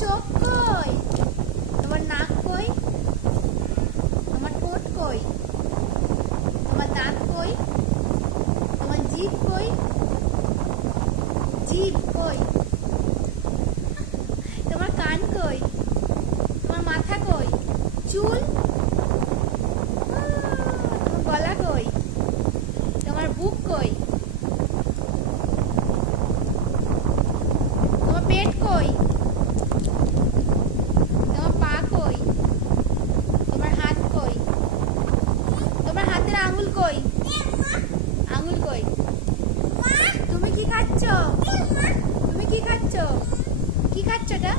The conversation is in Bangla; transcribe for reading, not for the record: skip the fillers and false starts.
চোখ কই? তোমার নাক কই? তোমার ঠোঁট কই? তোমার দাঁত কই? তোমার জিভ কই? জিভ কই? তোমার কান কই? তোমার মাথা কই? চুল? তোমার গলা কই? তোমার বুক কই? তোমার পেট কই? তোমার পা কই? তোমার হাত কই? তোমার হাতের আঙুল কই? আঙুল কই? তুমি কি খাচ্ছ? তুমি কি খাচ্ছ? কি খাচ্ছ এটা?